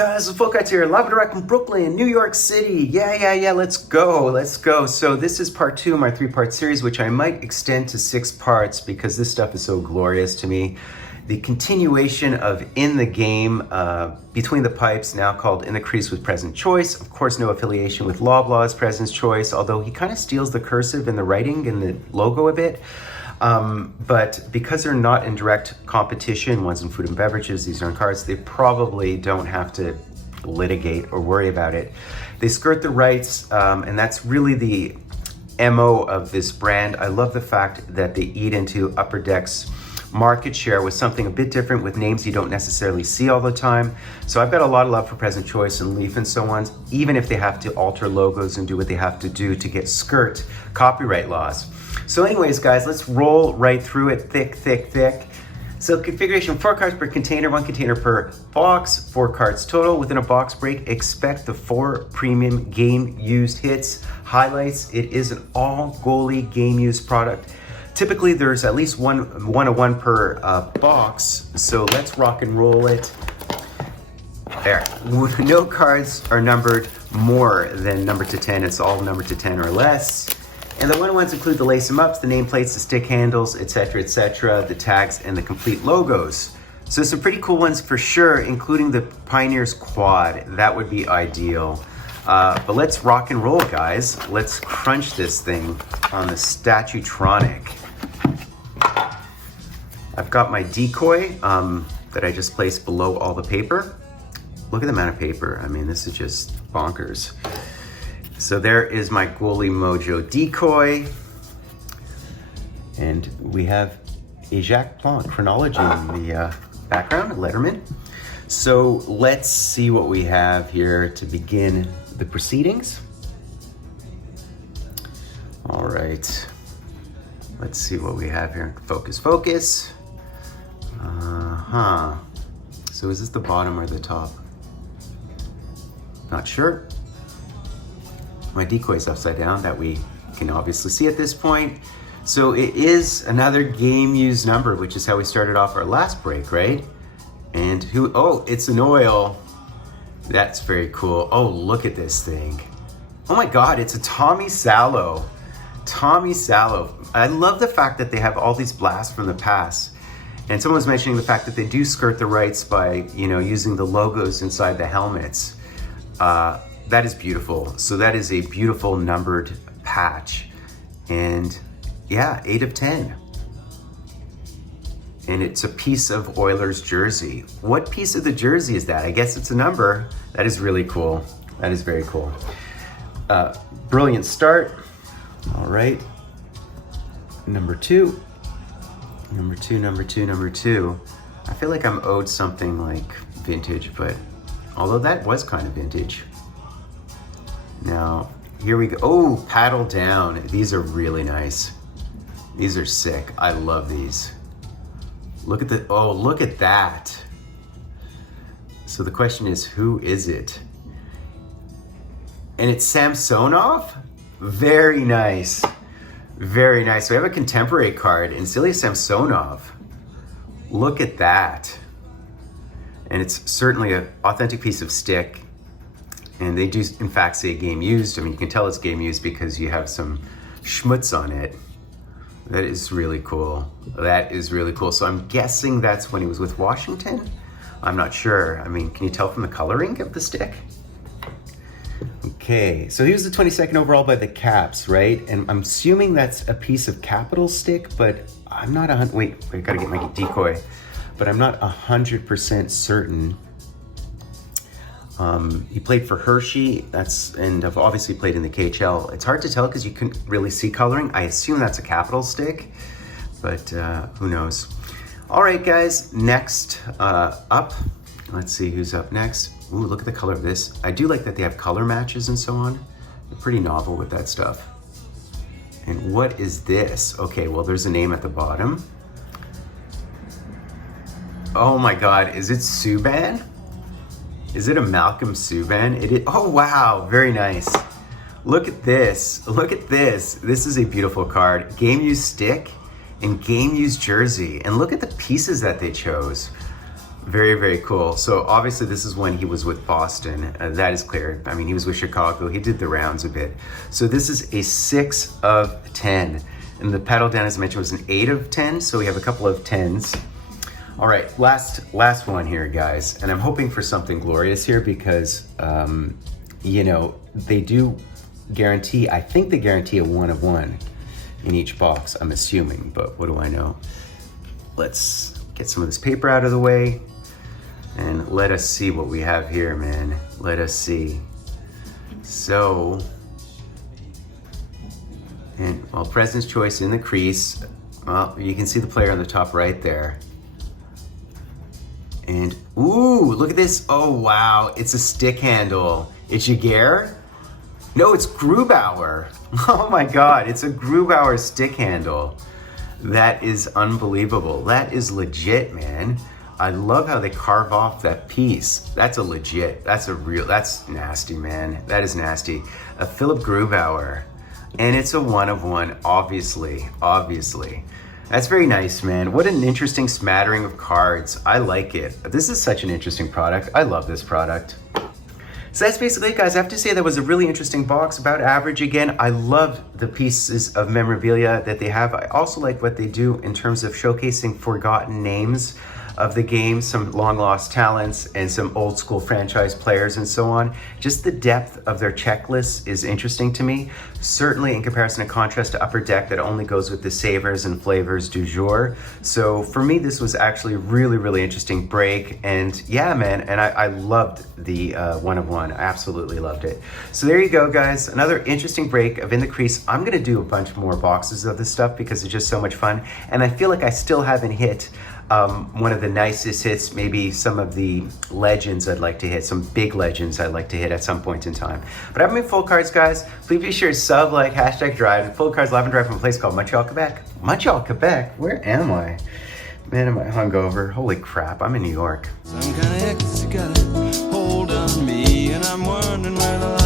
guys, it's Fultoncards here, live and direct from Brooklyn, New York City. Yeah, let's go. So this is part 2 of my 3-part series, which I might extend to 6 parts because this stuff is so glorious to me. The continuation of In the Game, Between the Pipes, now called In the Crease with Present Choice. Of course, no affiliation with Loblaw's Present Choice, although he kind of steals the cursive and the writing and the logo a bit. But because they're not in direct competition, one's in food and beverages, these are in cards, they probably don't have to litigate or worry about it. They skirt the rights, and that's really the MO of this brand. I love the fact that they eat into Upper Deck's market share with something a bit different, with names you don't necessarily see all the time. So I've got a lot of love for Present Choice and Leaf and so on, even if they have to alter logos and do what they have to do to get skirt copyright laws. So anyways, guys, let's roll right through it, thick. So configuration, 4 cards per container, 1 container per box, 4 cards total. Within a box break, expect the 4 premium game used hits. Highlights, it is an all goalie game used product. Typically there's at least one per box, so let's rock and roll it. There, no cards are numbered more than number to 10, it's all numbered to 10 or less. And the ones include the lace 'em ups, the nameplates, the stick handles, etc., the tags, and the complete logos. So some pretty cool ones for sure, including the Pioneer's Quad. That would be ideal. But let's rock and roll, guys. Let's crunch this thing on the Statutronic. I've got my decoy that I just placed below all the paper. Look at the amount of paper. I mean, this is just bonkers. So there is my Goalie Mojo decoy. And we have a Jacques Plante chronology in the background, Letterman. So let's see what we have here to begin the proceedings. All right, let's see what we have here. Focus. So is this the bottom or the top? Not sure. My decoy is upside down, that we can obviously see at this point. So it is another game used number, which is how we started off our last break, right? And it's an oil. That's very cool. Oh, look at this thing. Oh my God, it's a Tommy Salo. I love the fact that they have all these blasts from the past. And someone was mentioning the fact that they do skirt the rights by, using the logos inside the helmets. That is beautiful. So that is a beautiful numbered patch. And yeah, 8 of 10. And it's a piece of Oilers jersey. What piece of the jersey is that? I guess it's a number. That is really cool. That is very cool. Brilliant start. All right. Number two. I feel like I'm owed something like vintage, but although that was kind of vintage. Now, here we go. Oh, paddle down. These are really nice. These are sick. I love these. Look at that. So the question is, who is it? And it's Samsonov? Very nice. Very nice. So we have a contemporary card, and Ilya Samsonov. Look at that. And it's certainly an authentic piece of stick. And they do, in fact, say game used. I mean, you can tell it's game used because you have some schmutz on it. That is really cool. So I'm guessing that's when he was with Washington. I'm not sure. I mean, can you tell from the coloring of the stick? Okay, so he was the 22nd overall by the Caps, right? And I'm assuming that's a piece of Capital stick, but I'm not wait, I gotta get my decoy. But I'm not 100% certain. He played for Hershey, and I've obviously played in the KHL. It's hard to tell because you couldn't really see coloring. I assume that's a Capital stick, but who knows? All right, guys, next up, let's see who's up next. Ooh, look at the color of this. I do like that they have color matches and so on. They're pretty novel with that stuff. And what is this? Okay, well, there's a name at the bottom. Oh my God, is it Subban? Is it a Malcolm Subban? It is. Oh wow, very nice. Look at this. This is a beautiful card. Game used stick and game used jersey. And look at the pieces that they chose. Very, very cool. So obviously this is when he was with Boston. That is clear. I mean, he was with Chicago. He did the rounds a bit. So this is a 6 of 10. And the paddle down, as I mentioned, was an 8 of 10. So we have a couple of 10s. All right, last one here, guys. And I'm hoping for something glorious here because, you know, they do guarantee, I think they guarantee a 1 of 1 in each box, I'm assuming, but what do I know? Let's get some of this paper out of the way and let us see what we have here, man. Let us see. So, and well, President's Choice in the crease. Well, you can see the player on the top right there. And, ooh, look at this. Oh, wow, it's a stick handle. It's Jaguar? No, it's Grubauer. Oh my God, it's a Grubauer stick handle. That is unbelievable. That is legit, man. I love how they carve off that piece. That's a legit, that's nasty, man. That is nasty. A Philip Grubauer. And it's a 1 of 1, obviously. That's very nice, man. What an interesting smattering of cards. I like it. This is such an interesting product. I love this product. So that's basically it, guys. I have to say that was a really interesting box, about average again. I love the pieces of memorabilia that they have. I also like what they do in terms of showcasing forgotten names of the game, some long lost talents and some old school franchise players and so on. Just the depth of their checklist is interesting to me. Certainly in comparison and contrast to Upper Deck that only goes with the savors and flavors du jour. So for me, this was actually a really, really interesting break. And yeah, man, and I loved the 1 of 1. I absolutely loved it. So there you go, guys. Another interesting break of In the Crease. I'm gonna do a bunch more boxes of this stuff because it's just so much fun. And I feel like I still haven't hit one of the nicest hits, maybe some of the legends I'd like to hit, some big legends I'd like to hit at some point in time. But I've been Fultoncards, guys. Please be sure to sub, like, #drive, and Fultoncards live and drive from a place called Montreal, Quebec. Montreal, Quebec? Where am I? Man, am I hungover? Holy crap, I'm in New York. Some kind of X got a hold on me, and I'm wondering where the